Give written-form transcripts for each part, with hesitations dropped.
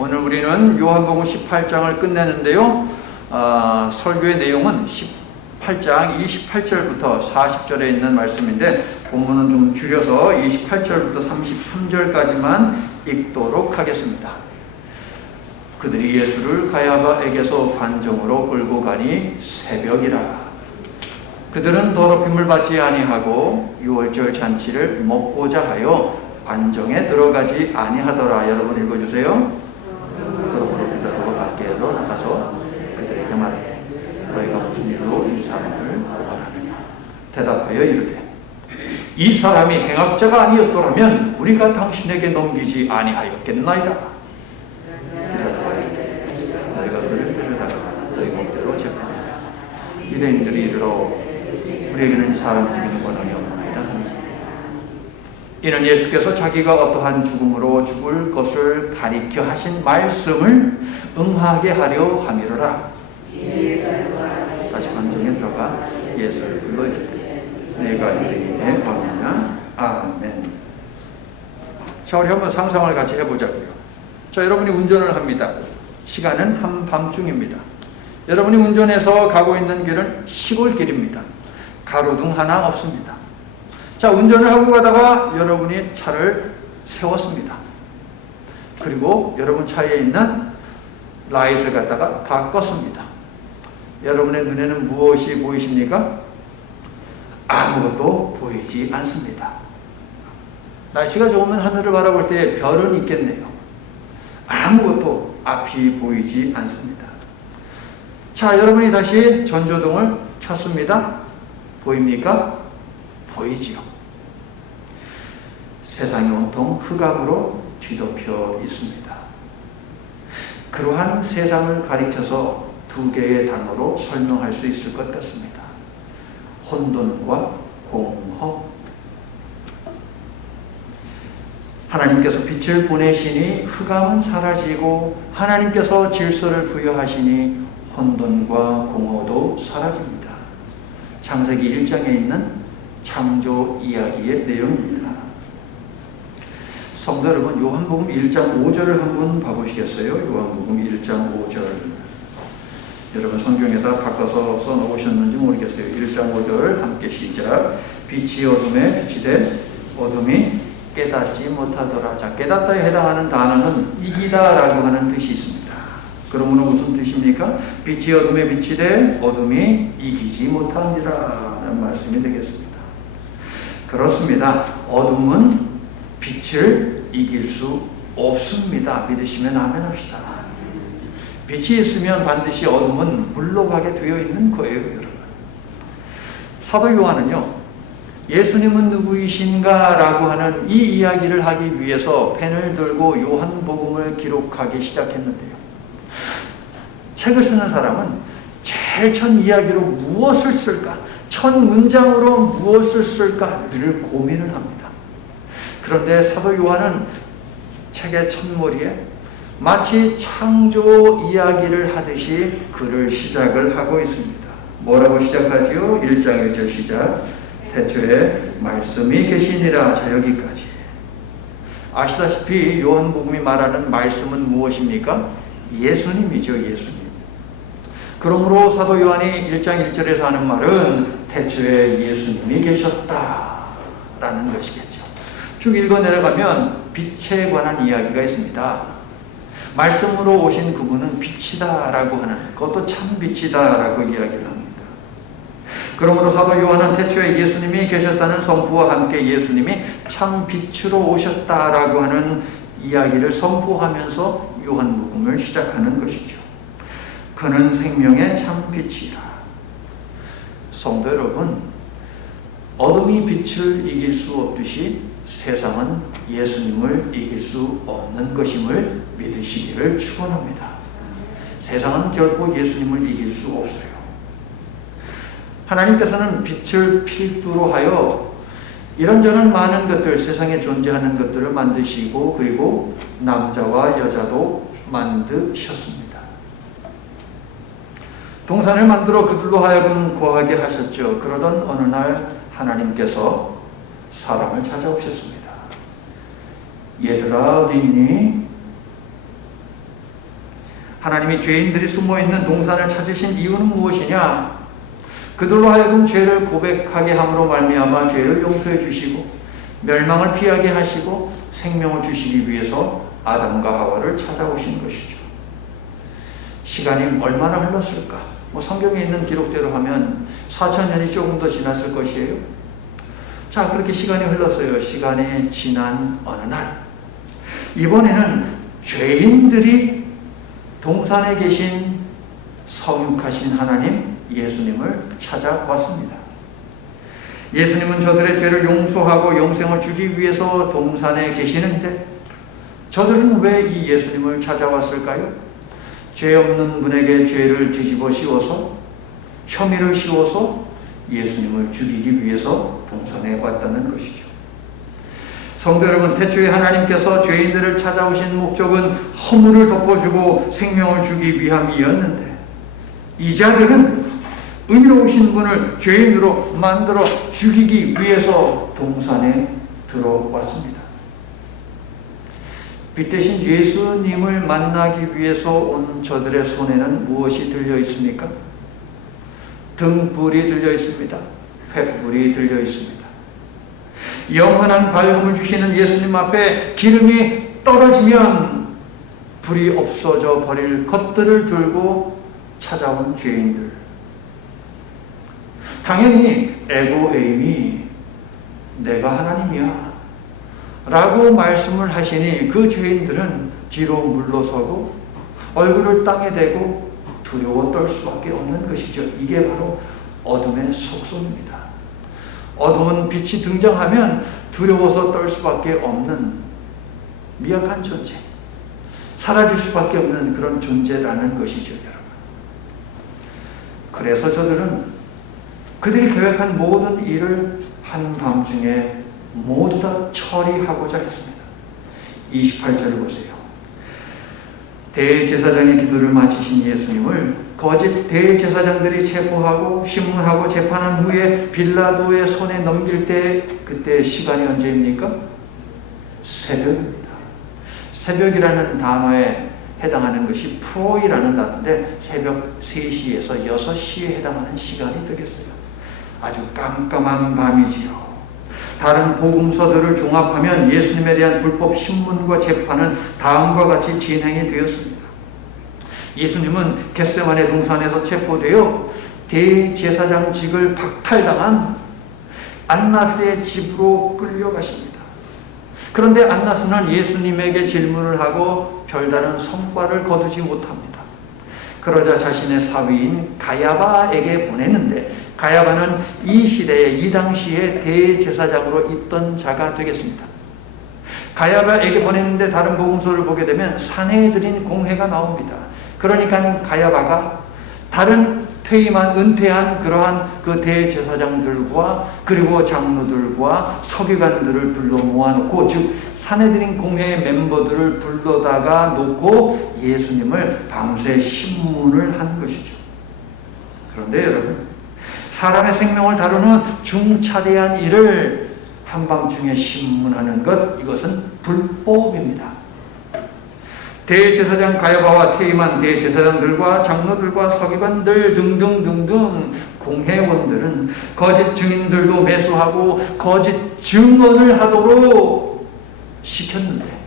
오늘 우리는 요한복음 18장을 끝내는데요. 설교의 내용은 18장 28절부터 40절에 있는 말씀인데 본문은 좀 줄여서 28절부터 33절까지만 읽도록 하겠습니다. 그들이 예수를 가야바에게서 관정으로 끌고 가니 새벽이라. 그들은 더럽힘을 받지 아니하고 유월절 잔치를 먹고자 하여 관정에 들어가지 아니하더라. 여러분 읽어주세요. 그러므로 베드로가 밖에로 나가서 그들에게 말하되 너희가 무슨 일로 이 사람을 고발하느냐. 대답하여 이르되 이 사람이 행악자가 아니었더라면 우리가 당신에게 넘기지 아니하였겠나이다. 너희가 그를 데려다가 너희 몸대로 재판하라. 유대인들이 이르러 우리에게는 이 사람을 죽이는 권한이 없나이다. 이는 예수께서 자기가 어떠한 죽음으로 죽을 것을 가리켜 하신 말씀을 응하게 하려 함이로라. 다시 관정에 들어가 예수를 불러 이르되 내가 유대인의 왕이냐. 아멘. 자, 우리 한번 상상을 같이 해보자고요. 자, 여러분이 운전을 합니다. 시간은 한밤중입니다. 여러분이 운전해서 가고 있는 길은 시골길입니다. 가로등 하나 없습니다. 자, 운전을 하고 가다가 여러분이 차를 세웠습니다. 그리고 여러분 차에 있는 라이트를 갖다가 다 껐습니다. 여러분의 눈에는 무엇이 보이십니까? 아무것도 보이지 않습니다. 날씨가 좋으면 하늘을 바라볼 때 별은 있겠네요. 아무것도 앞이 보이지 않습니다. 자, 여러분이 다시 전조등을 켰습니다. 보입니까? 보이지요. 세상이 온통 흑암으로 뒤덮여 있습니다. 그러한 세상을 가리켜서 두 개의 단어로 설명할 수 있을 것 같습니다. 혼돈과 공허. 하나님께서 빛을 보내시니 흑암은 사라지고 하나님께서 질서를 부여하시니 혼돈과 공허도 사라집니다. 창세기 1장에 있는 창조 이야기의 내용입니다. 성도 여러분, 요한복음 1장 5절을 한번 봐보시겠어요? 요한복음 1장 5절. 여러분 성경에다 바꿔서 써놓으셨는지 모르겠어요. 1장 5절 함께 시작. 빛이 어둠에 비치되 어둠이 깨닫지 못하더라. 자, 깨닫다에 해당하는 단어는 이기다라고 하는 뜻이 있습니다. 그러므로 무슨 뜻입니까? 빛이 어둠에 비치되 어둠이 이기지 못하니라 라는 말씀이 되겠습니다. 그렇습니다. 어둠은 빛을 이길 수 없습니다. 믿으시면 아멘 합시다. 빛이 있으면 반드시 어둠은 물러가게 되어 있는 거예요, 여러분. 사도 요한은요, 예수님은 누구이신가? 라고 하는 이 이야기를 하기 위해서 펜을 들고 요한복음을 기록하기 시작했는데요. 책을 쓰는 사람은 제일 첫 이야기로 무엇을 쓸까? 첫 문장으로 무엇을 쓸까를 고민을 합니다. 그런데 사도 요한은 책의 첫머리에 마치 창조 이야기를 하듯이 글을 시작을 하고 있습니다. 뭐라고 시작하지요? 1장 1절 시작. 태초에 말씀이 계시니라. 자, 여기까지. 아시다시피 요한복음이 말하는 말씀은 무엇입니까? 예수님이죠, 예수님. 그러므로 사도 요한이 1장 1절에서 하는 말은 태초에 예수님이 계셨다라는 것이겠죠. 쭉 읽어 내려가면 빛에 관한 이야기가 있습니다. 말씀으로 오신 그분은 빛이다라고 하는, 그것도 참 빛이다라고 이야기를 합니다. 그러므로 사도 요한은 태초에 예수님이 계셨다는 선포와 함께 예수님이 참 빛으로 오셨다라고 하는 이야기를 선포하면서 요한복음을 시작하는 것이죠. 그는 생명의 참 빛이라. 성도 여러분, 어둠이 빛을 이길 수 없듯이 세상은 예수님을 이길 수 없는 것임을 믿으시기를 축원합니다. 세상은 결코 예수님을 이길 수 없어요. 하나님께서는 빛을 필두로 하여 이런저런 많은 것들, 세상에 존재하는 것들을 만드시고 그리고 남자와 여자도 만드셨습니다. 동산을 만들어 그들로 하여금 거하게 하셨죠. 그러던 어느 날 하나님께서 사람을 찾아오셨습니다. 얘들아 어디 있니? 하나님이 죄인들이 숨어있는 동산을 찾으신 이유는 무엇이냐? 그들로 하여금 죄를 고백하게 함으로 말미암아 죄를 용서해 주시고 멸망을 피하게 하시고 생명을 주시기 위해서 아담과 하와를 찾아오신 것이죠. 시간이 얼마나 흘렀을까? 성경에 있는 기록대로 하면 4,000년이 조금 더 지났을 것이에요. 자, 그렇게 시간이 흘렀어요. 시간이 지난 어느 날 이번에는 죄인들이 동산에 계신 성육하신 하나님 예수님을 찾아왔습니다. 예수님은 저들의 죄를 용서하고 영생을 주기 위해서 동산에 계시는데 저들은 왜 이 예수님을 찾아왔을까요? 죄 없는 분에게 죄를 뒤집어 씌워서 혐의를 씌워서 예수님을 죽이기 위해서 동산에 왔다는 것이죠. 성도 여러분, 태초에 하나님께서 죄인들을 찾아오신 목적은 허물을 덮어주고 생명을 주기 위함이었는데 이 자들은 의로우신 분을 죄인으로 만들어 죽이기 위해서 동산에 들어왔습니다. 빛 대신 예수님을 만나기 위해서 온 저들의 손에는 무엇이 들려 있습니까? 등불이 들려 있습니다. 횃불이 들려 있습니다. 영원한 밝음을 주시는 예수님 앞에 기름이 떨어지면 불이 없어져 버릴 것들을 들고 찾아온 죄인들. 당연히 에고에임이 내가 하나님이야 라고 말씀을 하시니 그 죄인들은 뒤로 물러서고 얼굴을 땅에 대고 두려워 떨 수밖에 없는 것이죠. 이게 바로 어둠의 속성입니다. 어두운 빛이 등장하면 두려워서 떨 수밖에 없는 미약한 존재, 사라질 수밖에 없는 그런 존재라는 것이죠, 여러분. 그래서 저들은 그들이 계획한 모든 일을 한밤중에 모두 다 처리하고자 했습니다. 28절을 보세요. 대제사장의 기도를 마치신 예수님을 거짓 대제사장들이 체포하고 신문하고 재판한 후에 빌라도의 손에 넘길 때 그때 시간이 언제입니까? 새벽입니다. 새벽이라는 단어에 해당하는 것이 프로이라는 단어인데 새벽 3시에서 6시에 해당하는 시간이 되겠어요. 아주 깜깜한 밤이지요. 다른 복음서들을 종합하면 예수님에 대한 불법 신문과 재판은 다음과 같이 진행이 되었습니다. 예수님은 겟세마네 동산에서 체포되어 대제사장직을 박탈당한 안나스의 집으로 끌려가십니다. 그런데 안나스는 예수님에게 질문을 하고 별다른 성과를 거두지 못합니다. 그러자 자신의 사위인 가야바에게 보내는데 가야바는 이 시대에 이 당시에 대제사장으로 있던 자가 되겠습니다. 가야바에게 보냈는데 다른 복음서를 보게 되면 사내들인 공회가 나옵니다. 그러니까 가야바가 다른 퇴임한 은퇴한 그러한 그 대제사장들과 그리고 장로들과 서기관들을 불러 모아놓고 즉 사내들인 공회의 멤버들을 불러다가 놓고 예수님을 밤새 신문을 한 것이죠. 그런데 여러분, 사람의 생명을 다루는 중차대한 일을 한밤중에 신문하는 것, 이것은 불법입니다. 대제사장 가야바와 퇴임한 대제사장들과 장로들과 서기관들 등등등등 공회원들은 거짓 증인들도 매수하고 거짓 증언을 하도록 시켰는데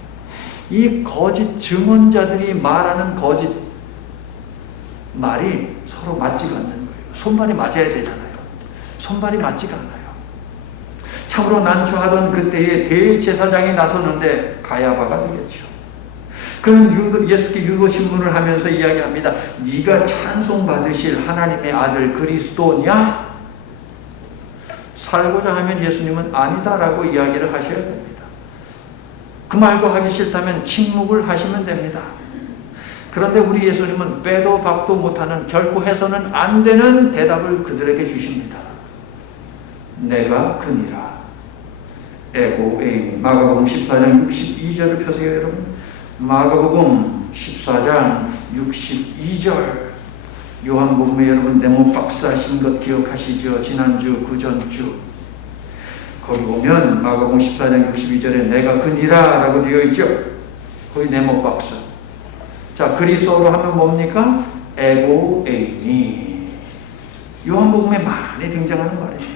이 거짓 증언자들이 말하는 거짓 말이 서로 맞지가 않는 거예요. 손발이 맞아야 되잖아요. 손발이 맞지가 않아요. 참으로 난처하던 그때에 대제사장이 나섰는데 가야바가 되겠죠. 그는 예수께 유도신문을 하면서 이야기합니다. 네가 찬송받으실 하나님의 아들 그리스도냐? 살고자 하면 예수님은 아니다라고 이야기를 하셔야 됩니다. 그 말도 하기 싫다면 침묵을 하시면 됩니다. 그런데 우리 예수님은 빼도 박도 못하는 결코 해서는 안 되는 대답을 그들에게 주십니다. 내가 그니라. 에고에임. 마가복음 14장 62절을 펴세요, 여러분. 마가복음 14장 62절. 요한복음에 여러분 네모 박스 하신 것 기억하시죠? 지난주, 그전주. 거기 보면 마가복음 14장 62절에 내가 그니라 라고 되어 있죠? 거기 네모 박스. 자, 그리스어로 하면 뭡니까? 에고에이미. 요한복음에 많이 등장하는 말이에요.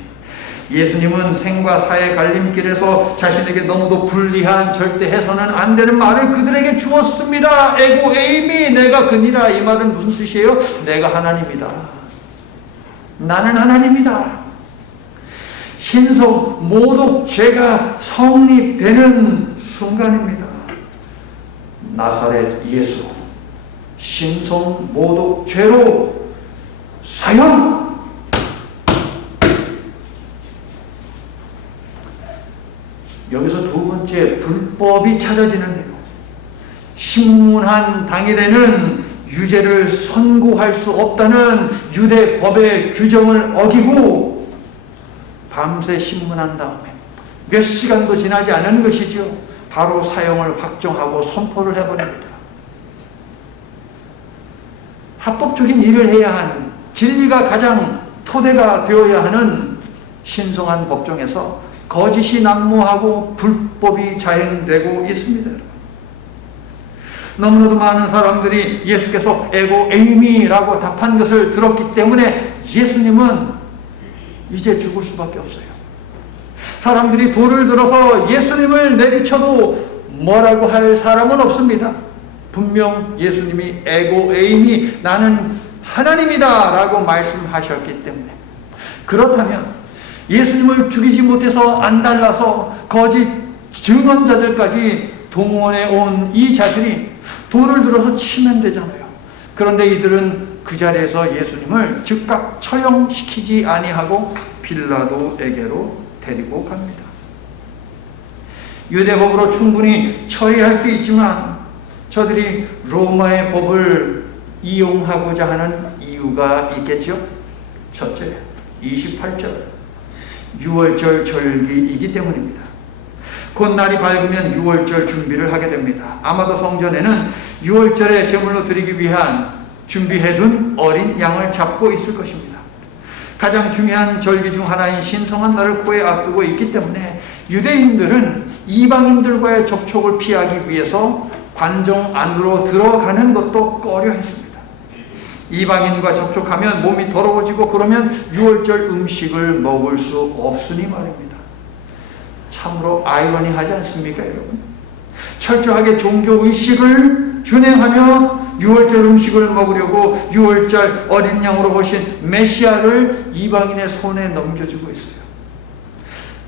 예수님은 생과 사의 갈림길에서 자신에게 너무도 불리한, 절대 해서는 안 되는 말을 그들에게 주었습니다. 에고에이미, 내가 그니라. 이 말은 무슨 뜻이에요? 내가 하나님이다. 나는 하나님이다. 신성 모독죄가 성립되는 순간입니다. 나사렛 예수, 신성 모독죄로 사형! 여기서 두 번째 불법이 찾아지는데요. 신문한 당일에는 유죄를 선고할 수 없다는 유대 법의 규정을 어기고 밤새 신문한 다음에 몇 시간도 지나지 않은 것이죠. 바로 사형을 확정하고 선포를 해버립니다. 합법적인 일을 해야 하는, 진리가 가장 토대가 되어야 하는 신성한 법정에서 거짓이 난무하고 불법이 자행되고 있습니다. 너무나도 많은 사람들이 예수께서 에고에이미라고 답한 것을 들었기 때문에 예수님은 이제 죽을 수밖에 없어요. 사람들이 돌을 들어서 예수님을 내리쳐도 뭐라고 할 사람은 없습니다. 분명 예수님이 에고에이미, 나는 하나님이다 라고 말씀하셨기 때문에. 그렇다면 예수님을 죽이지 못해서 안달나서 거짓 증언자들까지 동원해 온 이 자들이 돌을 들어서 치면 되잖아요. 그런데 이들은 그 자리에서 예수님을 즉각 처형시키지 아니하고 빌라도에게로 데리고 갑니다. 유대법으로 충분히 처리할 수 있지만 저들이 로마의 법을 이용하고자 하는 이유가 있겠죠. 첫째, 28절, 유월절 절기이기 때문입니다. 곧 날이 밝으면 유월절 준비를 하게 됩니다. 아마도 성전에는 유월절에 제물로 드리기 위한 준비해둔 어린 양을 잡고 있을 것입니다. 가장 중요한 절기 중 하나인 신성한 날을 코에 앞두고 있기 때문에 유대인들은 이방인들과의 접촉을 피하기 위해서 관정 안으로 들어가는 것도 꺼려 했습니다. 이방인과 접촉하면 몸이 더러워지고 그러면 유월절 음식을 먹을 수 없으니 말입니다. 참으로 아이러니하지 않습니까, 여러분? 철저하게 종교의식을 준행하며 유월절 음식을 먹으려고 유월절 어린 양으로 오신 메시아를 이방인의 손에 넘겨주고 있어요.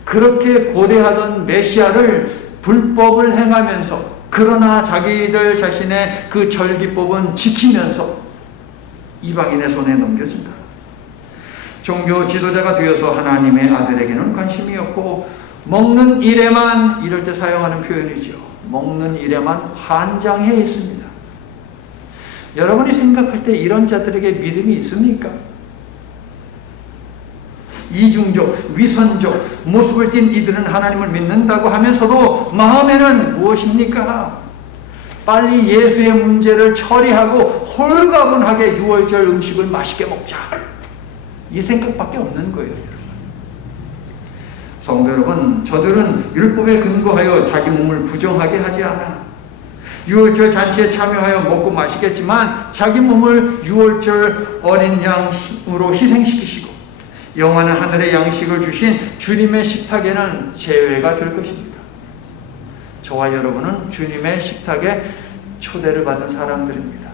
그렇게 고대하던 메시아를 불법을 행하면서, 그러나 자기들 자신의 그 절기법은 지키면서 이방인의 손에 넘겨준다. 종교 지도자가 되어서 하나님의 아들에게는 관심이 없고 먹는 일에만, 이럴 때 사용하는 표현이죠. 먹는 일에만 환장해 있습니다. 여러분이 생각할 때 이런 자들에게 믿음이 있습니까? 이중적, 위선적 모습을 띤 이들은 하나님을 믿는다고 하면서도 마음에는 무엇입니까? 빨리 예수의 문제를 처리하고 홀가분하게 유월절 음식을 맛있게 먹자, 이 생각밖에 없는 거예요. 성도 여러분, 저들은 율법에 근거하여 자기 몸을 부정하게 하지 않아. 유월절 잔치에 참여하여 먹고 마시겠지만 자기 몸을 유월절 어린 양으로 희생시키시고 영원한 하늘의 양식을 주신 주님의 식탁에는 제외가 될 것입니다. 저와 여러분은 주님의 식탁에 초대를 받은 사람들입니다.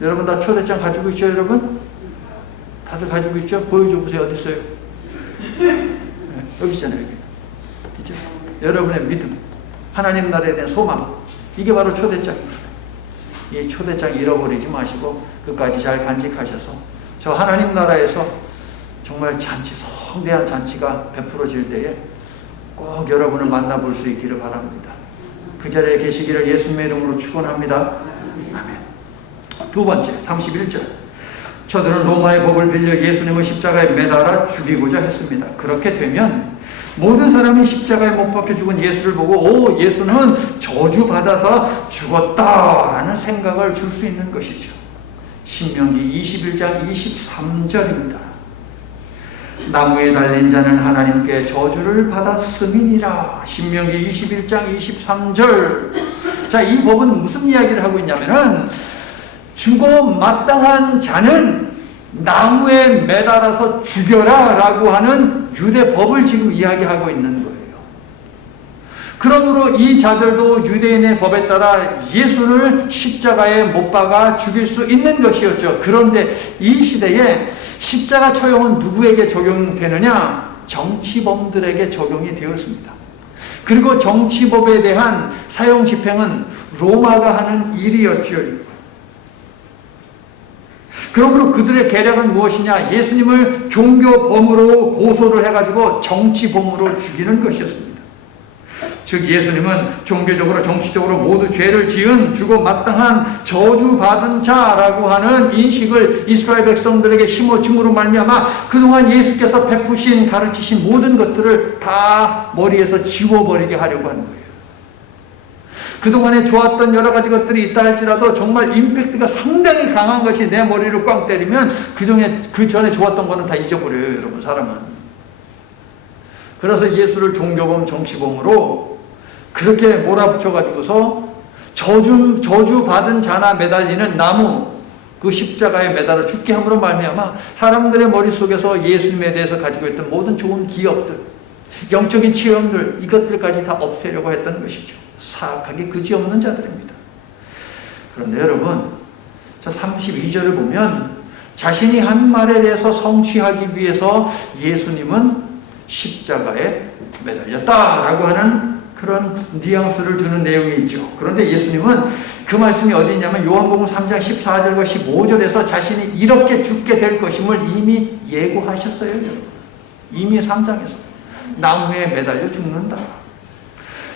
여러분 다 초대장 가지고 있죠, 여러분? 다들 가지고 있죠? 보여줘 보세요. 어디 있어요? 여기 있잖아요. 여기. 그죠? 여러분의 믿음, 하나님 나라에 대한 소망, 이게 바로 초대장입니다. 이 초대장 잃어버리지 마시고 끝까지 잘 간직하셔서 저 하나님 나라에서 정말 잔치, 성대한 잔치가 베풀어질 때에 꼭 여러분을 만나볼 수 있기를 바랍니다. 그 자리에 계시기를 예수님의 이름으로 축원합니다. 아멘. 두 번째, 31절. 저들은 로마의 법을 빌려 예수님을 십자가에 매달아 죽이고자 했습니다. 그렇게 되면 모든 사람이 십자가에 못 박혀 죽은 예수를 보고 오, 예수는 저주받아서 죽었다라는 생각을 줄 수 있는 것이죠. 신명기 21장 23절입니다. 나무에 달린 자는 하나님께 저주를 받았음이니라. 신명기 21장 23절. 자, 이 법은 무슨 이야기를 하고 있냐면은 죽어 마땅한 자는 나무에 매달아서 죽여라 라고 하는 유대법을 지금 이야기하고 있는 거예요. 그러므로 이 자들도 유대인의 법에 따라 예수를 십자가에 못 박아 죽일 수 있는 것이었죠. 그런데 이 시대에 십자가 처형은 누구에게 적용되느냐? 정치범들에게 적용이 되었습니다. 그리고 정치법에 대한 사형 집행은 로마가 하는 일이었죠. 그러므로 그들의 계략은 무엇이냐? 예수님을 종교범으로 고소를 해가지고 정치범으로 죽이는 것이었습니다. 즉 예수님은 종교적으로 정치적으로 모두 죄를 지은 죽어 마땅한 저주받은 자라고 하는 인식을 이스라엘 백성들에게 심어줌으로 말미암아 그동안 예수께서 베푸신 가르치신 모든 것들을 다 머리에서 지워버리게 하려고 하는 거예요. 그동안에 좋았던 여러 가지 것들이 있다 할지라도 정말 임팩트가 상당히 강한 것이 내 머리를 꽝 때리면 그 전에 좋았던 거는 다 잊어버려요, 여러분, 사람은. 그래서 예수를 종교범, 정치범으로 그렇게 몰아붙여가지고서 저주받은 자나 매달리는 나무, 그 십자가에 매달아 죽게 함으로 말미암아 사람들의 머릿속에서 예수님에 대해서 가지고 있던 모든 좋은 기억들, 영적인 체험들, 이것들까지 다 없애려고 했던 것이죠. 사악하게 그지없는 자들입니다. 그런데 여러분, 자 32절을 보면 자신이 한 말에 대해서 성취하기 위해서 예수님은 십자가에 매달렸다라고 하는 그런 뉘앙스를 주는 내용이 있죠. 그런데 예수님은 그 말씀이 어디 있냐면 요한복음 3장 14절과 15절에서 자신이 이렇게 죽게 될 것임을 이미 예고하셨어요. 이미 3장에서 나무에 매달려 죽는다.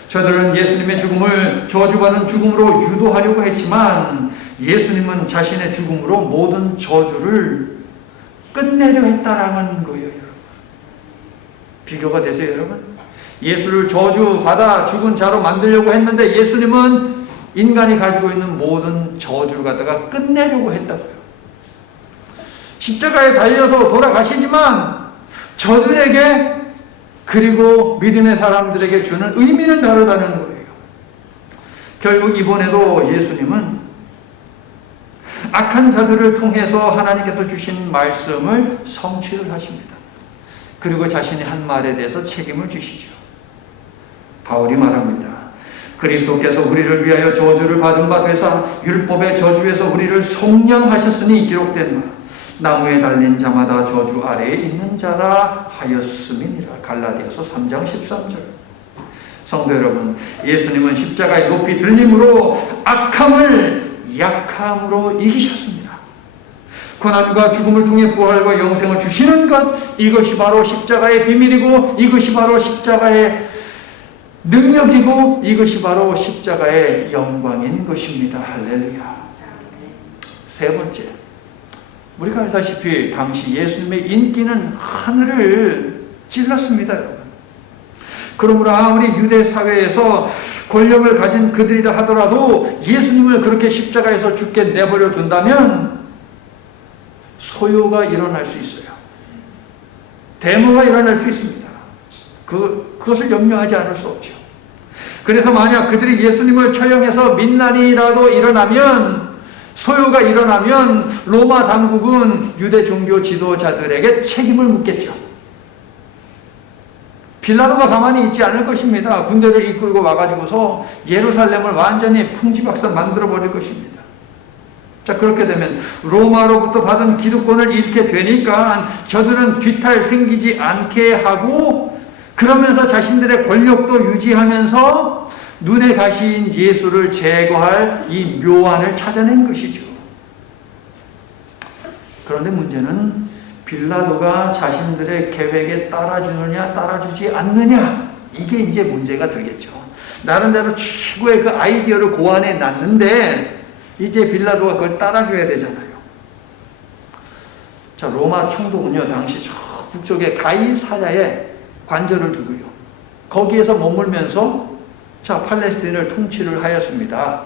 저들은 예수님의 죽음을 저주받은 죽음으로 유도하려고 했지만 예수님은 자신의 죽음으로 모든 저주를 끝내려 했다라는 거예요. 비교가 되세요, 여러분? 예수를 저주받아 죽은 자로 만들려고 했는데 예수님은 인간이 가지고 있는 모든 저주를 갖다가 끝내려고 했다고요. 십자가에 달려서 돌아가시지만 저들에게 그리고 믿음의 사람들에게 주는 의미는 다르다는 거예요. 결국 이번에도 예수님은 악한 자들을 통해서 하나님께서 주신 말씀을 성취를 하십니다. 그리고 자신이 한 말에 대해서 책임을 지시죠. 바울이 말합니다. 그리스도께서 우리를 위하여 저주를 받은 바 되사 율법의 저주에서 우리를 속량하셨으니 기록된 바 나무에 달린 자마다 저주 아래에 있는 자라 하였음이니라. 갈라디아서 3장 13절. 성도 여러분, 예수님은 십자가의 높이 들림으로 악함을 약함으로 이기셨습니다. 고난과 죽음을 통해 부활과 영생을 주시는 것, 이것이 바로 십자가의 비밀이고 이것이 바로 십자가의 능력이고 이것이 바로 십자가의 영광인 것입니다. 할렐루야. 세 번째, 우리가 알다시피 당시 예수님의 인기는 하늘을 찔렀습니다. 그러므로 아무리 유대 사회에서 권력을 가진 그들이라 하더라도 예수님을 그렇게 십자가에서 죽게 내버려 둔다면 소요가 일어날 수 있어요. 데모가 일어날 수 있습니다. 그것을 염려하지 않을 수 없죠. 그래서 만약 그들이 예수님을 처형해서 민난이라도 일어나면, 소요가 일어나면 로마 당국은 유대 종교 지도자들에게 책임을 묻겠죠. 빌라도가 가만히 있지 않을 것입니다. 군대를 이끌고 와가지고서 예루살렘을 완전히 풍지박산 만들어버릴 것입니다. 자, 그렇게 되면 로마로부터 받은 기득권을 잃게 되니까 저들은 뒤탈 생기지 않게 하고 그러면서 자신들의 권력도 유지하면서 눈에 가시인 예수를 제거할 이 묘안을 찾아낸 것이죠. 그런데 문제는 빌라도가 자신들의 계획에 따라주느냐 따라주지 않느냐, 이게 이제 문제가 되겠죠. 나름대로 최고의 그 아이디어를 고안해 놨는데 이제 빌라도가 그걸 따라줘야 되잖아요. 자, 로마 총독은요 당시 저 북쪽에 가이사랴에 관절을 두고요 거기에서 머물면서 자 팔레스틴을 통치를 하였습니다.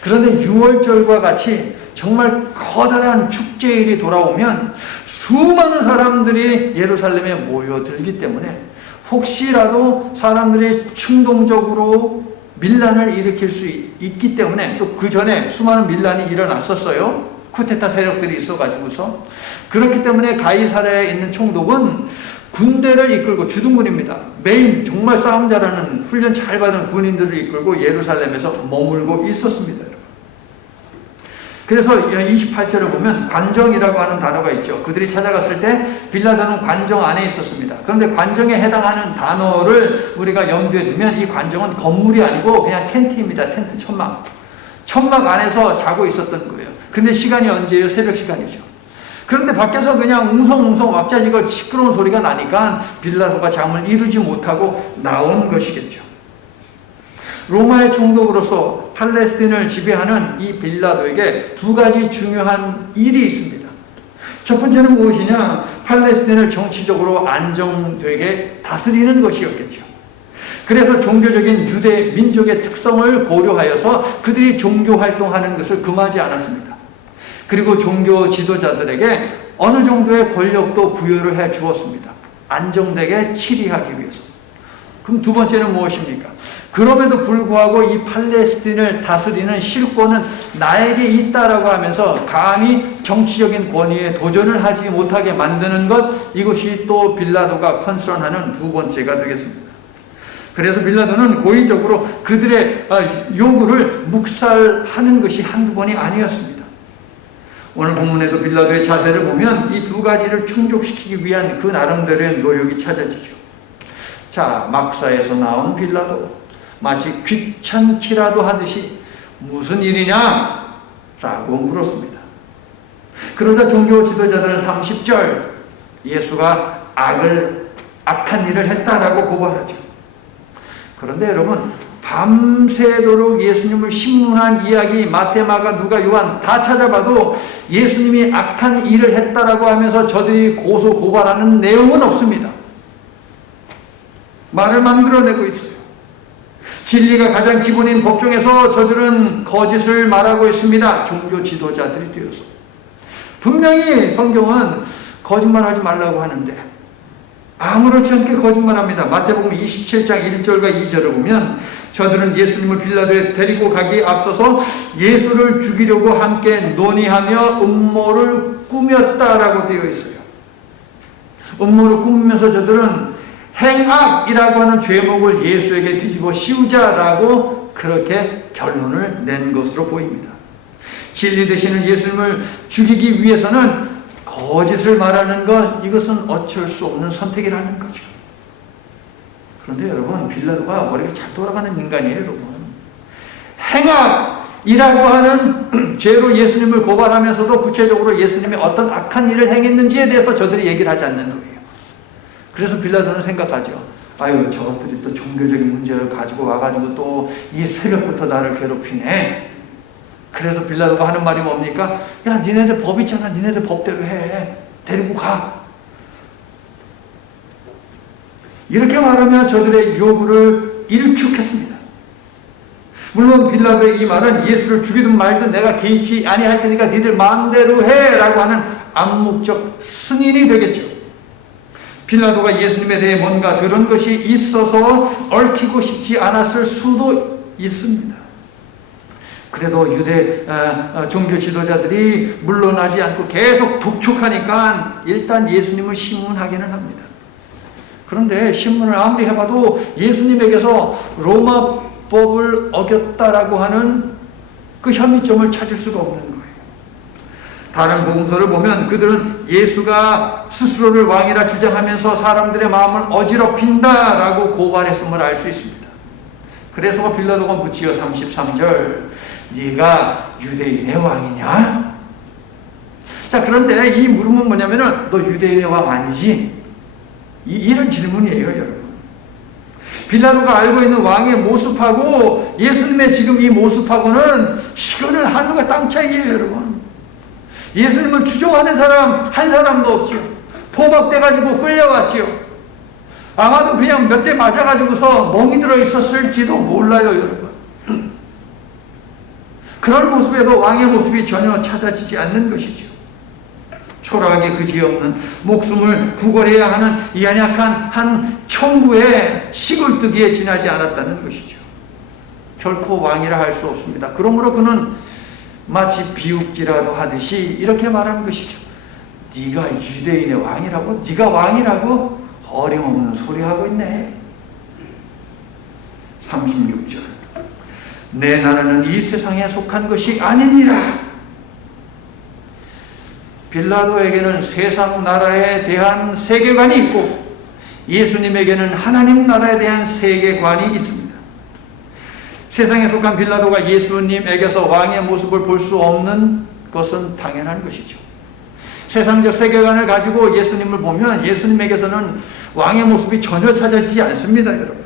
그런데 6월절과 같이 정말 커다란 축제일이 돌아오면 수많은 사람들이 예루살렘에 모여들기 때문에 혹시라도 사람들이 충동적으로 밀란을 일으킬 수 있기 때문에 또 그 전에 수많은 밀란이 일어났었어요. 쿠데타 세력들이 있어가지고서. 그렇기 때문에 가이사랴에 있는 총독은 군대를 이끌고 주둔군입니다. 메인 정말 싸움 잘하는 훈련 잘 받은 군인들을 이끌고 예루살렘에서 머물고 있었습니다. 그래서 28절을 보면 관정이라고 하는 단어가 있죠. 그들이 찾아갔을 때 빌라도는 관정 안에 있었습니다. 그런데 관정에 해당하는 단어를 우리가 염두에 두면 이 관정은 건물이 아니고 그냥 텐트입니다. 텐트, 천막. 천막 안에서 자고 있었던 거예요. 근데 시간이 언제예요? 새벽 시간이죠. 그런데 밖에서 그냥 웅성웅성 왁자지껄 시끄러운 소리가 나니까 빌라도가 잠을 이루지 못하고 나온 것이겠죠. 로마의 총독으로서 팔레스틴을 지배하는 이 빌라도에게 두 가지 중요한 일이 있습니다. 첫 번째는 무엇이냐? 팔레스틴을 정치적으로 안정되게 다스리는 것이었겠죠. 그래서 종교적인 유대 민족의 특성을 고려하여서 그들이 종교 활동하는 것을 금하지 않았습니다. 그리고 종교 지도자들에게 어느 정도의 권력도 부여를 해 주었습니다. 안정되게 치리하기 위해서. 그럼 두 번째는 무엇입니까? 그럼에도 불구하고 이 팔레스틴을 다스리는 실권은 나에게 있다라고 하면서 감히 정치적인 권위에 도전을 하지 못하게 만드는 것, 이것이 또 빌라도가 컨선하는 두 번째가 되겠습니다. 그래서 빌라도는 고의적으로 그들의 요구를 묵살하는 것이 한두 번이 아니었습니다. 오늘 본문에도 빌라도의 자세를 보면 이 두 가지를 충족시키기 위한 그 나름대로의 노력이 찾아지죠. 자, 막사에서 나온 빌라도 마치 귀찮기라도 하듯이 무슨 일이냐? 라고 물었습니다. 그러자 종교 지도자들은 30절 예수가 악한 일을 했다라고 고발하죠. 그런데 여러분, 밤새도록 예수님을 신문한 이야기 마태, 마가, 누가, 요한 다 찾아봐도 예수님이 악한 일을 했다라고 하면서 저들이 고소 고발하는 내용은 없습니다. 말을 만들어내고 있어요. 진리가 가장 기본인 법정에서 저들은 거짓을 말하고 있습니다. 종교 지도자들이 되어서. 분명히 성경은 거짓말하지 말라고 하는데 아무렇지 않게 거짓말합니다. 마태복음 27장 1절과 2절을 보면 저들은 예수님을 빌라도에 데리고 가기에 앞서서 예수를 죽이려고 함께 논의하며 음모를 꾸몄다라고 되어 있어요. 음모를 꾸미면서 저들은 행악이라고 하는 죄목을 예수에게 뒤집어 씌우자라고 그렇게 결론을 낸 것으로 보입니다. 진리 되시는 예수님을 죽이기 위해서는 거짓을 말하는 것, 이것은 어쩔 수 없는 선택이라는 거죠. 그런데 여러분, 빌라도가 머리가 잘 돌아가는 인간이에요, 여러분. 행악이라고 하는 죄로 예수님을 고발하면서도 구체적으로 예수님이 어떤 악한 일을 행했는지에 대해서 저들이 얘기를 하지 않는 거예요. 그래서 빌라도는 생각하죠. 아유, 저것들이 또 종교적인 문제를 가지고 와가지고 또 이 새벽부터 나를 괴롭히네. 그래서 빌라도가 하는 말이 뭡니까? 야, 니네들 법 있잖아. 니네들 법대로 해. 데리고 가. 이렇게 말하며 저들의 요구를 일축했습니다. 물론 빌라도의 이 말은 예수를 죽이든 말든 내가 개의치 아니할 테니까 니들 마음대로 해 라고 하는 암묵적 승인이 되겠죠. 빌라도가 예수님에 대해 뭔가 들은 것이 있어서 얽히고 싶지 않았을 수도 있습니다. 그래도 유대 종교 지도자들이 물러나지 않고 계속 독촉하니까 일단 예수님을 신문하기는 합니다. 그런데 신문을 아무리 해봐도 예수님에게서 로마법을 어겼다라고 하는 그 혐의점을 찾을 수가 없는 거예요. 다른 복음서를 보면 그들은 예수가 스스로를 왕이라 주장하면서 사람들의 마음을 어지럽힌다라고 고발했음을 알 수 있습니다. 그래서 빌라도가 묻지요. 33절 네가 유대인의 왕이냐? 자, 그런데 이 물음은 뭐냐면은 너 유대인의 왕 아니지? 이런 질문이에요, 여러분. 빌라도가 알고 있는 왕의 모습하고 예수님의 지금 이 모습하고는 시간을 하늘과 땅 차이예요, 여러분. 예수님을 추종하는 사람 한 사람도 없지요. 포박돼가지고 끌려왔지요. 아마도 그냥 몇 대 맞아가지고서 멍이 들어 있었을지도 몰라요, 여러분. 그런 모습에서 왕의 모습이 전혀 찾아지지 않는 것이죠. 초라하게 그지없는 목숨을 구걸해야 하는 이 연약한 한 총구의 시골뜨기에 지나지 않았다는 것이죠. 결코 왕이라 할 수 없습니다. 그러므로 그는 마치 비웃기라도 하듯이 이렇게 말하는 것이죠. 네가 유대인의 왕이라고? 네가 왕이라고? 어림없는 소리 하고 있네. 36절. 내 나라는 이 세상에 속한 것이 아니니라. 빌라도에게는 세상 나라에 대한 세계관이 있고 예수님에게는 하나님 나라에 대한 세계관이 있습니다. 세상에 속한 빌라도가 예수님에게서 왕의 모습을 볼 수 없는 것은 당연한 것이죠. 세상적 세계관을 가지고 예수님을 보면 예수님에게서는 왕의 모습이 전혀 찾아지지 않습니다, 여러분.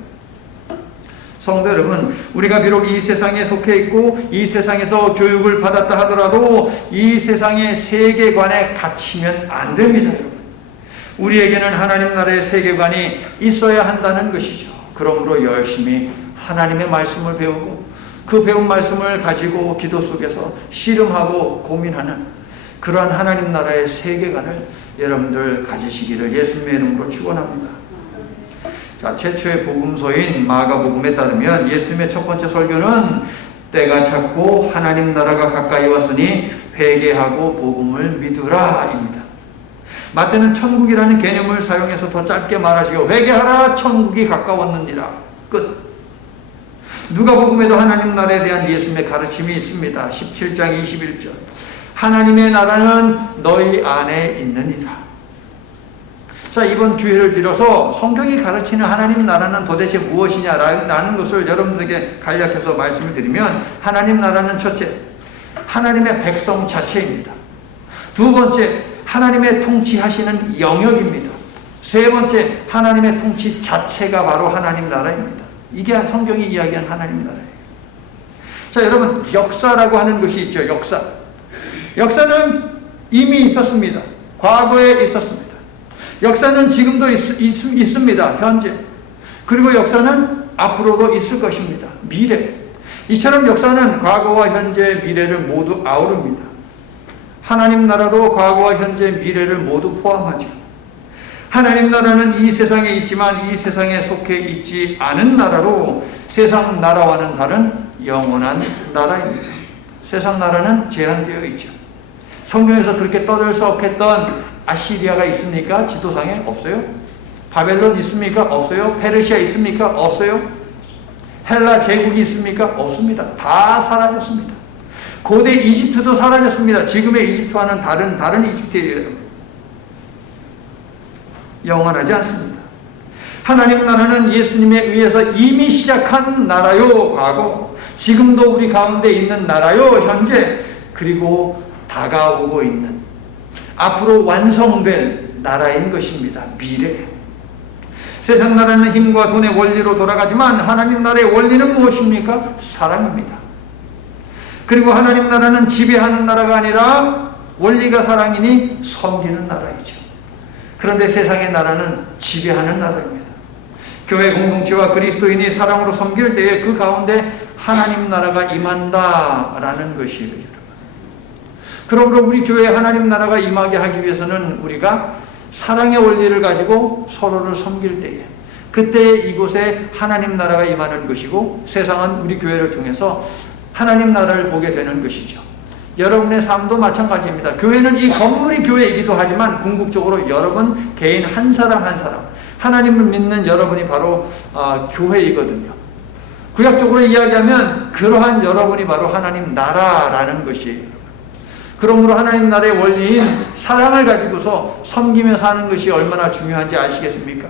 성도 여러분, 우리가 비록 이 세상에 속해 있고 이 세상에서 교육을 받았다 하더라도 이 세상의 세계관에 갇히면 안 됩니다, 여러분. 우리에게는 하나님 나라의 세계관이 있어야 한다는 것이죠. 그러므로 열심히 하나님의 말씀을 배우고 그 배운 말씀을 가지고 기도 속에서 씨름하고 고민하는 그러한 하나님 나라의 세계관을 여러분들 가지시기를 예수님의 이름으로 축원합니다. 자, 최초의 복음서인 마가복음에 따르면 예수님의 첫 번째 설교는 때가 찼고 하나님 나라가 가까이 왔으니 회개하고 복음을 믿으라입니다. 마태는 천국이라는 개념을 사용해서 더 짧게 말하시고 회개하라 천국이 가까웠느니라. 끝. 누가복음에도 하나님 나라에 대한 예수님의 가르침이 있습니다. 17장 21절. 하나님의 나라는 너희 안에 있느니라. 자, 이번 기회를 빌어서 성경이 가르치는 하나님 나라는 도대체 무엇이냐라는 것을 여러분들에게 간략해서 말씀을 드리면 하나님 나라는 첫째, 하나님의 백성 자체입니다. 두 번째, 하나님의 통치하시는 영역입니다. 세 번째, 하나님의 통치 자체가 바로 하나님 나라입니다. 이게 성경이 이야기한 하나님 나라예요. 자, 여러분, 역사라고 하는 것이 있죠. 역사. 역사는 이미 있었습니다. 과거에 있었습니다. 역사는 지금도 있습니다. 현재. 그리고 역사는 앞으로도 있을 것입니다. 미래. 이처럼 역사는 과거와 현재, 미래를 모두 아우릅니다. 하나님 나라도 과거와 현재, 미래를 모두 포함하죠. 하나님 나라는 이 세상에 있지만 이 세상에 속해 있지 않은 나라로 세상 나라와는 다른 영원한 나라입니다. 세상 나라는 제한되어 있죠. 성경에서 그렇게 떠들썩했던 아시리아가 있습니까? 지도상에? 없어요. 바벨론 있습니까? 없어요. 페르시아 있습니까? 없어요. 헬라 제국이 있습니까? 없습니다. 다 사라졌습니다. 고대 이집트도 사라졌습니다. 지금의 이집트와는 다른 이집트예요. 영원하지 않습니다. 하나님 나라는 예수님에 의해서 이미 시작한 나라요, 과거. 지금도 우리 가운데 있는 나라요, 현재. 그리고 다가오고 있는, 앞으로 완성될 나라인 것입니다. 미래. 세상 나라는 힘과 돈의 원리로 돌아가지만 하나님 나라의 원리는 무엇입니까? 사랑입니다. 그리고 하나님 나라는 지배하는 나라가 아니라 원리가 사랑이니 섬기는 나라이죠. 그런데 세상의 나라는 지배하는 나라입니다. 교회 공동체와 그리스도인이 사랑으로 섬길 때에 그 가운데 하나님 나라가 임한다라는 것이에요. 그러므로 우리 교회에 하나님 나라가 임하게 하기 위해서는 우리가 사랑의 원리를 가지고 서로를 섬길 때에 그때 이곳에 하나님 나라가 임하는 것이고 세상은 우리 교회를 통해서 하나님 나라를 보게 되는 것이죠. 여러분의 삶도 마찬가지입니다. 교회는 이 건물이 교회이기도 하지만 궁극적으로 여러분 개인 한 사람 한 사람 하나님을 믿는 여러분이 바로 교회이거든요. 구약적으로 이야기하면 그러한 여러분이 바로 하나님 나라라는 것이에요. 그러므로 하나님 나라의 원리인 사랑을 가지고서 섬기며 사는 것이 얼마나 중요한지 아시겠습니까?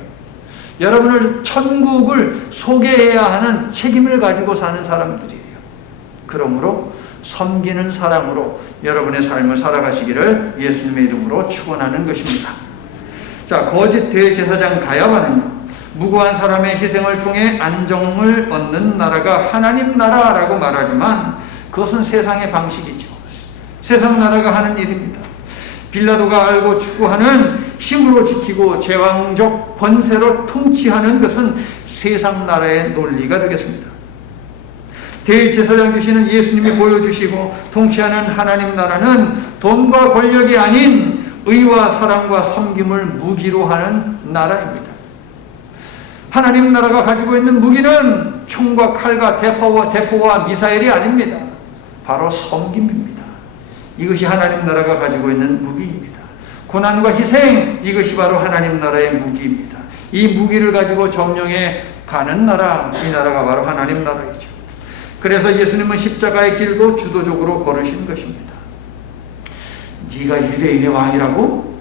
여러분을 천국을 소개해야 하는 책임을 가지고 사는 사람들이에요. 그러므로 섬기는 사람으로 여러분의 삶을 살아가시기를 예수님의 이름으로 축원하는 것입니다. 자, 거짓 대제사장 가야바는요, 무고한 사람의 희생을 통해 안정을 얻는 나라가 하나님 나라라고 말하지만 그것은 세상의 방식이죠. 세상 나라가 하는 일입니다. 빌라도가 알고 추구하는 힘으로 지키고 제왕적 권세로 통치하는 것은 세상 나라의 논리가 되겠습니다. 대제사장 되시는 예수님이 보여주시고 통치하는 하나님 나라는 돈과 권력이 아닌 의와 사랑과 섬김을 무기로 하는 나라입니다. 하나님 나라가 가지고 있는 무기는 총과 칼과 대포와 미사일이 아닙니다. 바로 섬김입니다. 이것이 하나님 나라가 가지고 있는 무기입니다. 고난과 희생, 이것이 바로 하나님 나라의 무기입니다. 이 무기를 가지고 점령해 가는 나라, 이 나라가 바로 하나님 나라이죠. 그래서 예수님은 십자가의 길도 주도적으로 걸으신 것입니다. 네가 유대인의 왕이라고?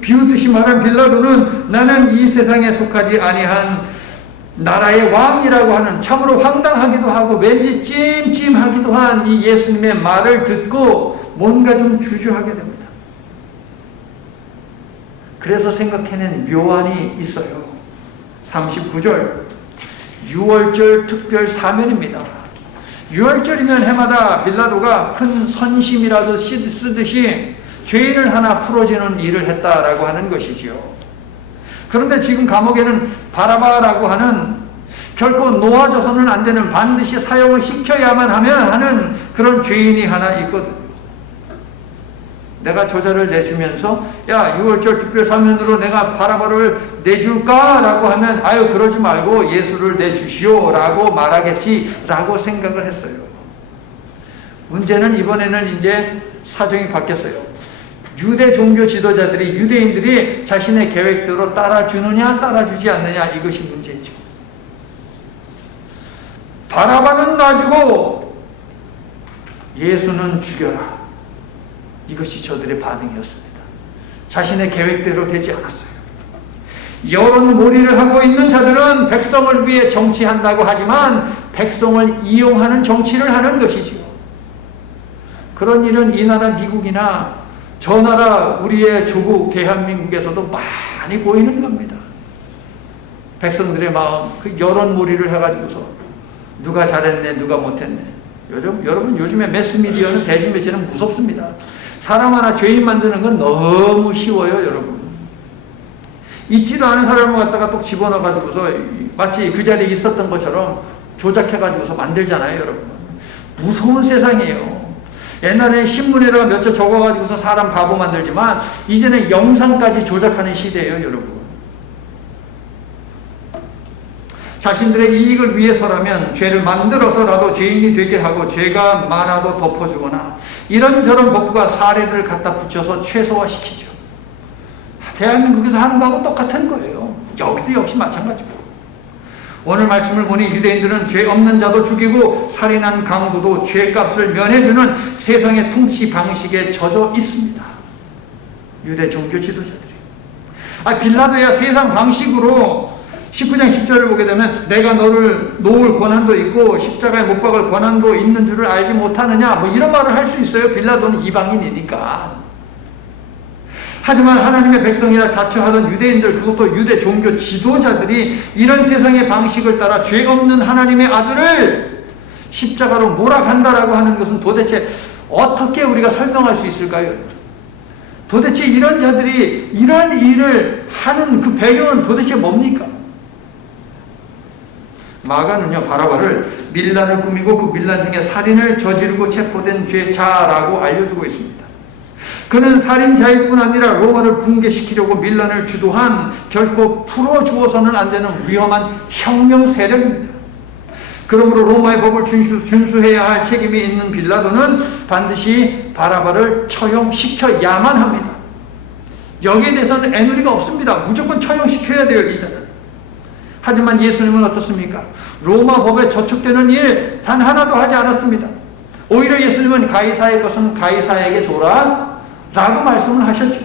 비웃듯이 말한 빌라도는 나는 이 세상에 속하지 아니한 나라의 왕이라고 하는, 참으로 황당하기도 하고 왠지 찜찜하기도 한 이 예수님의 말을 듣고 뭔가 좀 주저하게 됩니다. 그래서 생각해낸 묘안이 있어요. 39절, 유월절 특별 사면입니다. 유월절이면 해마다 빌라도가 큰 선심이라도 쓰듯이 죄인을 하나 풀어주는 일을 했다라고 하는 것이지요. 그런데 지금 감옥에는 바라바라고 하는, 결코 놓아져서는 안 되는, 반드시 사형을 시켜야만 하는 그런 죄인이 하나 있거든요. 내가 저자를 내주면서 야, 6월절 특별사면으로 내가 바라바를 내줄까? 라고 하면 아유 그러지 말고 예수를 내주시오 라고 말하겠지라고 생각을 했어요. 문제는 이번에는 이제 사정이 바뀌었어요. 유대 종교 지도자들이, 유대인들이 자신의 계획대로 따라주느냐 따라주지 않느냐, 이것이 문제죠. 바라바는 놔주고 예수는 죽여라, 이것이 저들의 반응이었습니다. 자신의 계획대로 되지 않았어요. 여론몰이를 하고 있는 자들은 백성을 위해 정치한다고 하지만 백성을 이용하는 정치를 하는 것이지요. 그런 일은 이 나라 미국이나 저 나라 우리의 조국 대한민국에서도 많이 보이는 겁니다. 백성들의 마음, 그 여론몰이를 해가지고서 누가 잘했네, 누가 못했네. 여러분 요즘에 매스미디어는, 대중매체는 무섭습니다. 사람 하나 죄인 만드는 건 너무 쉬워요, 여러분. 있지도 않은 사람을 갖다가 또 집어넣어가지고서 마치 그 자리에 있었던 것처럼 조작해가지고서 만들잖아요, 여러분. 무서운 세상이에요. 옛날에는 신문에다가 몇 자 적어가지고서 사람 바보 만들지만 이제는 영상까지 조작하는 시대예요, 여러분. 자신들의 이익을 위해서라면 죄를 만들어서라도 죄인이 되게 하고 죄가 많아도 덮어주거나 이런저런 법과 사례들을 갖다 붙여서 최소화시키죠. 대한민국에서 하는 거하고 똑같은 거예요. 여기도 역시 마찬가지고. 오늘 말씀을 보니 유대인들은 죄 없는 자도 죽이고 살인한 강도도 죄값을 면해주는 세상의 통치 방식에 젖어 있습니다. 유대 종교 지도자들이. 빌라도야 세상 방식으로 19장 10절을 보게 되면 내가 너를 놓을 권한도 있고 십자가에 못 박을 권한도 있는 줄을 알지 못하느냐, 뭐 이런 말을 할 수 있어요. 빌라도는 이방인이니까. 하지만 하나님의 백성이라 자처하던 유대인들, 그것도 유대 종교 지도자들이 이런 세상의 방식을 따라 죄 없는 하나님의 아들을 십자가로 몰아간다라고 하는 것은 도대체 어떻게 우리가 설명할 수 있을까요? 도대체 이런 자들이 이런 일을 하는 그 배경은 도대체 뭡니까? 마가는요, 바라바를 밀란을 꾸미고 그 밀란 중에 살인을 저지르고 체포된 죄자라고 알려주고 있습니다. 그는 살인자일 뿐 아니라 로마를 붕괴시키려고 밀란을 주도한, 결코 풀어주어서는 안 되는 위험한 혁명 세력입니다. 그러므로 로마의 법을 준수해야 할 책임이 있는 빌라도는 반드시 바라바를 처형시켜야만 합니다. 여기에 대해서는 애누리가 없습니다. 무조건 처형시켜야 돼요, 이 자는. 하지만 예수님은 어떻습니까? 로마 법에 저촉되는 일 단 하나도 하지 않았습니다. 오히려 예수님은 가이사의 것은 가이사에게 줘라 라고 말씀을 하셨죠.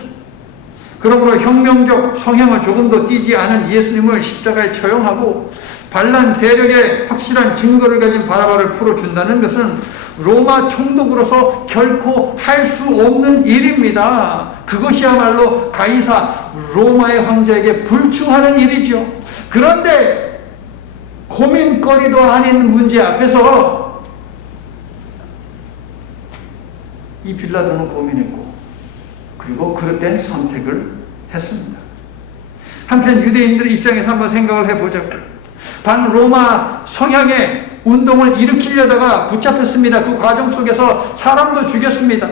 그러므로 혁명적 성향을 조금도 띠지 않은 예수님을 십자가에 처형하고 반란 세력의 확실한 증거를 가진 바라바를 풀어준다는 것은 로마 총독으로서 결코 할 수 없는 일입니다. 그것이야말로 가이사 로마의 황제에게 불충하는 일이죠. 그런데 고민거리도 아닌 문제 앞에서 이 빌라도는 고민했고, 그리고 그릇된 선택을 했습니다. 한편 유대인들 입장에서 한번 생각을 해보자고. 반로마 성향의 운동을 일으키려다가 붙잡혔습니다. 그 과정 속에서 사람도 죽였습니다.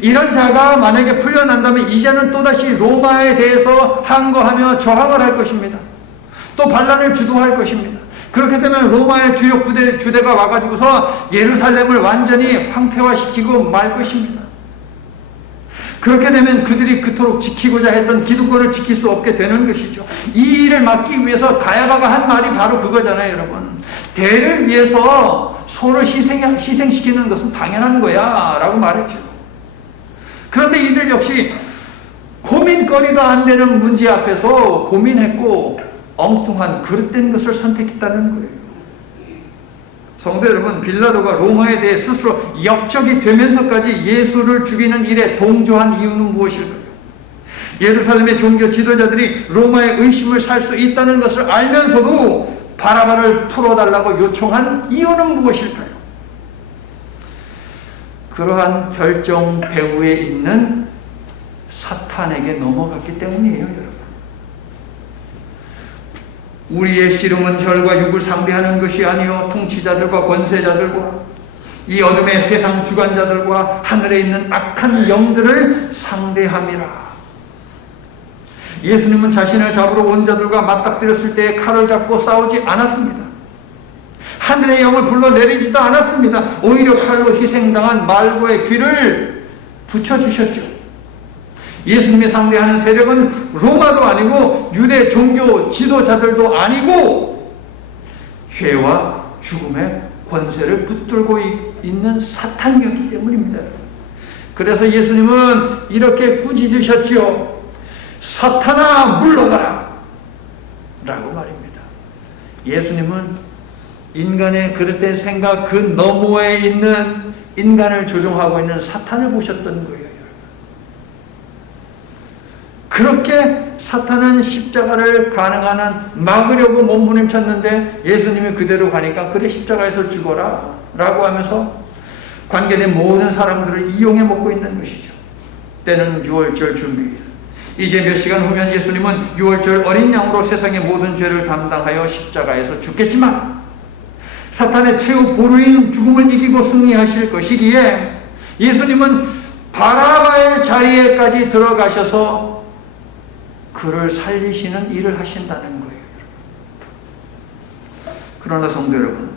이런 자가 만약에 풀려난다면 이제는 또다시 로마에 대해서 항거하며 저항을 할 것입니다. 또 반란을 주도할 것입니다. 그렇게 되면 로마의 주력 주대가 와가지고서 예루살렘을 완전히 황폐화시키고 말 것입니다. 그렇게 되면 그들이 그토록 지키고자 했던 기득권을 지킬 수 없게 되는 것이죠. 이 일을 막기 위해서 가야바가 한 말이 바로 그거잖아요, 여러분. 대를 위해서 소를 희생시키는 것은 당연한 거야 라고 말했죠. 그런데 이들 역시 고민거리도 안 되는 문제 앞에서 고민했고 엉뚱한 그릇된 것을 선택했다는 거예요. 성도 여러분, 빌라도가 로마에 대해 스스로 역적이 되면서까지 예수를 죽이는 일에 동조한 이유는 무엇일까요? 예루살렘의 종교 지도자들이 로마의 의심을 살 수 있다는 것을 알면서도 바라바를 풀어달라고 요청한 이유는 무엇일까요? 그러한 결정 배후에 있는 사탄에게 넘어갔기 때문이에요, 여러분. 우리의 씨름은 혈과 육을 상대하는 것이 아니요 통치자들과 권세자들과 이 어둠의 세상 주관자들과 하늘에 있는 악한 영들을 상대함이라. 예수님은 자신을 잡으러 온 자들과 맞닥뜨렸을 때 칼을 잡고 싸우지 않았습니다. 하늘의 영을 불러내리지도 않았습니다. 오히려 칼로 희생당한 말고의 귀를 붙여주셨죠. 예수님이 상대하는 세력은 로마도 아니고 유대 종교 지도자들도 아니고 죄와 죽음의 권세를 붙들고 있는 사탄이었기 때문입니다. 그래서 예수님은 이렇게 꾸짖으셨죠. 사탄아 물러가라 라고 말입니다. 예수님은 인간의 그릇된 생각 그 너머에 있는 인간을 조종하고 있는 사탄을 보셨던 거예요. 그렇게 사탄은 십자가를 가능한 한 막으려고 몸부림쳤는데 예수님이 그대로 가니까 그래 십자가에서 죽어라 라고 하면서 관계된 모든 사람들을 이용해 먹고 있는 것이죠. 때는 유월절 준비일. 이제 몇 시간 후면 예수님은 유월절 어린 양으로 세상의 모든 죄를 담당하여 십자가에서 죽겠지만 사탄의 최후 보루인 죽음을 이기고 승리하실 것이기에 예수님은 바라바의 자리에까지 들어가셔서 그를 살리시는 일을 하신다는 거예요. 그러나 성도 여러분,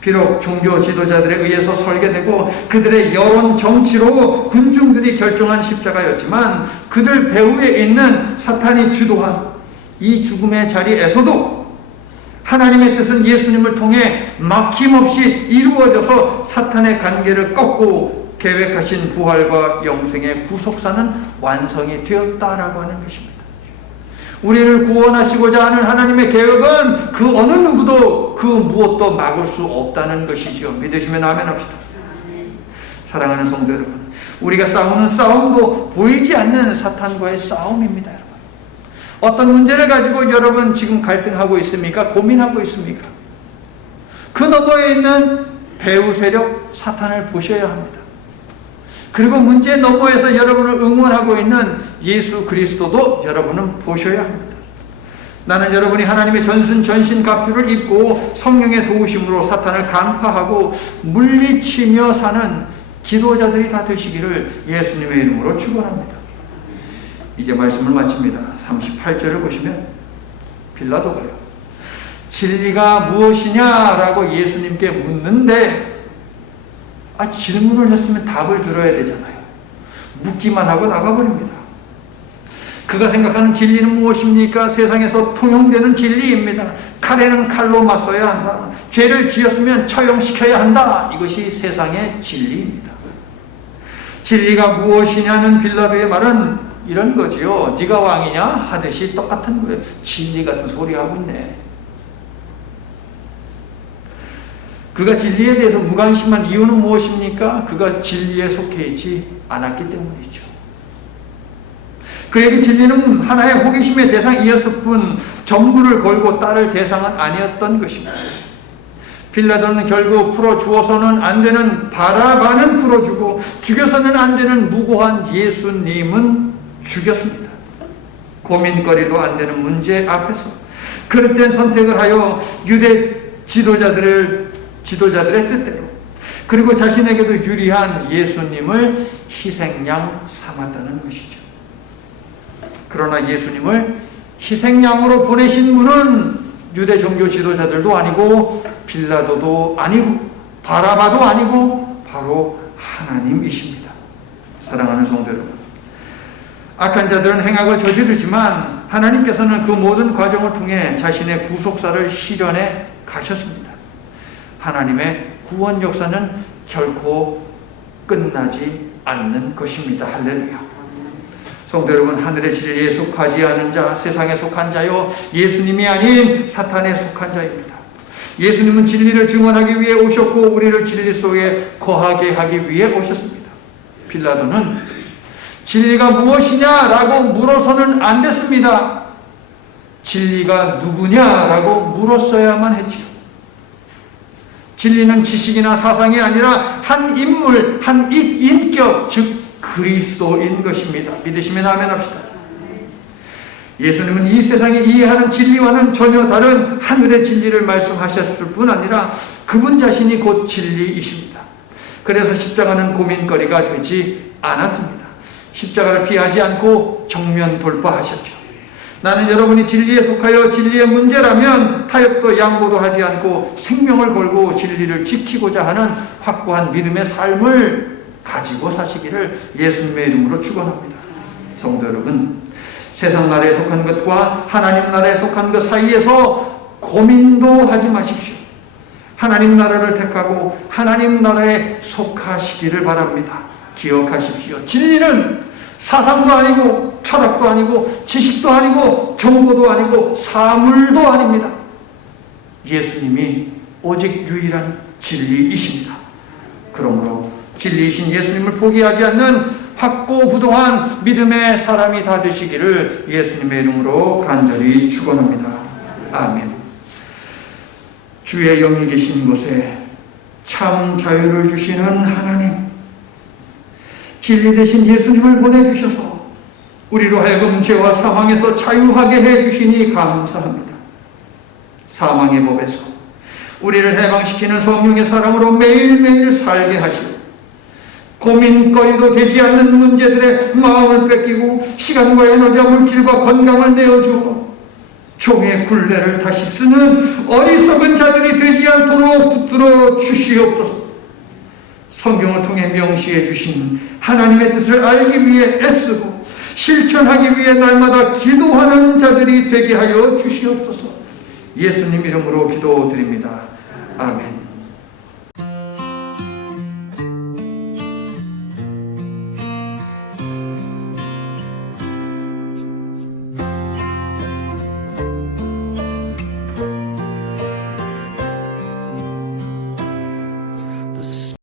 비록 종교 지도자들에 의해서 설계되고 그들의 여론 정치로 군중들이 결정한 십자가였지만 그들 배후에 있는 사탄이 주도한 이 죽음의 자리에서도 하나님의 뜻은 예수님을 통해 막힘없이 이루어져서 사탄의 관계를 꺾고 계획하신 부활과 영생의 구속사는 완성이 되었다라고 하는 것입니다. 우리를 구원하시고자 하는 하나님의 계획은 그 어느 누구도 그 무엇도 막을 수 없다는 것이죠. 믿으시면 아멘 합시다. 사랑하는 성도 여러분, 우리가 싸우는 싸움도 보이지 않는 사탄과의 싸움입니다. 여러분. 어떤 문제를 가지고 여러분 지금 갈등하고 있습니까? 고민하고 있습니까? 그 너머에 있는 배후 세력 사탄을 보셔야 합니다. 그리고 문제 너머에서 여러분을 응원하고 있는 예수 그리스도도 여러분은 보셔야 합니다. 나는 여러분이 하나님의 전신갑주를 입고 성령의 도우심으로 사탄을 간파하고 물리치며 사는 기도자들이 다 되시기를 예수님의 이름으로 축원합니다. 이제 말씀을 마칩니다. 38절을 보시면 빌라도가요, 진리가 무엇이냐라고 예수님께 묻는데 질문을 했으면 답을 들어야 되잖아요. 묻기만 하고 나가버립니다. 그가 생각하는 진리는 무엇입니까? 세상에서 통용되는 진리입니다. 칼에는 칼로 맞서야 한다. 죄를 지었으면 처형시켜야 한다. 이것이 세상의 진리입니다. 진리가 무엇이냐는 빌라도의 말은 이런 거지요. 네가 왕이냐? 하듯이 똑같은 거예요. 진리 같은 소리 하고 있네. 그가 진리에 대해서 무관심한 이유는 무엇입니까? 그가 진리에 속해 있지 않았기 때문이죠. 그에게 진리는 하나의 호기심의 대상이었을 뿐 전부를 걸고 따를 대상은 아니었던 것입니다. 빌라도는 결국 풀어주어서는 안 되는 바라바는 풀어주고 죽여서는 안 되는 무고한 예수님은 죽였습니다. 고민거리도 안 되는 문제 앞에서 그릇된 선택을 하여 유대 지도자들의 뜻대로 그리고 자신에게도 유리한 예수님을 희생양 삼았다는 것이죠. 그러나 예수님을 희생양으로 보내신 분은 유대 종교 지도자들도 아니고 빌라도도 아니고 바라바도 아니고 바로 하나님이십니다. 사랑하는 성도 여러분, 악한 자들은 행악을 저지르지만 하나님께서는 그 모든 과정을 통해 자신의 구속사를 실현해 가셨습니다. 하나님의 구원 역사는 결코 끝나지 않는 것입니다. 할렐루야. 성도 여러분, 하늘의 진리에 속하지 않은 자, 세상에 속한 자요, 예수님이 아닌 사탄에 속한 자입니다. 예수님은 진리를 증언하기 위해 오셨고 우리를 진리 속에 거하게 하기 위해 오셨습니다. 빌라도는 진리가 무엇이냐라고 물어서는 안 됐습니다. 진리가 누구냐라고 물었어야만 했지요. 진리는 지식이나 사상이 아니라 한 인물, 한 인격, 즉 그리스도인 것입니다. 믿으시면 아멘 합시다. 예수님은 이 세상이 이해하는 진리와는 전혀 다른 하늘의 진리를 말씀하셨을 뿐 아니라 그분 자신이 곧 진리이십니다. 그래서 십자가는 고민거리가 되지 않았습니다. 십자가를 피하지 않고 정면 돌파하셨죠. 나는 여러분이 진리에 속하여 진리의 문제라면 타협도 양보도 하지 않고 생명을 걸고 진리를 지키고자 하는 확고한 믿음의 삶을 가지고 사시기를 예수님의 이름으로 축원합니다. 성도 여러분, 세상 나라에 속한 것과 하나님 나라에 속한 것 사이에서 고민도 하지 마십시오. 하나님 나라를 택하고 하나님 나라에 속하시기를 바랍니다. 기억하십시오. 진리는 사상도 아니고 철학도 아니고 지식도 아니고 정보도 아니고 사물도 아닙니다. 예수님이 오직 유일한 진리이십니다. 그러므로 진리이신 예수님을 포기하지 않는 확고부동한 믿음의 사람이 다 되시기를 예수님의 이름으로 간절히 축원합니다. 아멘. 주의 영이 계신 곳에 참 자유를 주시는 하나님, 진리 되신 예수님을 보내주셔서 우리로 하여금 죄와 사망에서 자유하게 해주시니 감사합니다. 사망의 법에서 우리를 해방시키는 성령의 사람으로 매일매일 살게 하시고 고민거리도 되지 않는 문제들의 마음을 뺏기고 시간과 에너지와 물질과 건강을 내어주어 종의 굴레를 다시 쓰는 어리석은 자들이 되지 않도록 붙들어 주시옵소서. 성경을 통해 명시해 주신 하나님의 뜻을 알기 위해 애쓰고 실천하기 위해 날마다 기도하는 자들이 되게 하여 주시옵소서. 예수님 이름으로 기도드립니다. 아멘.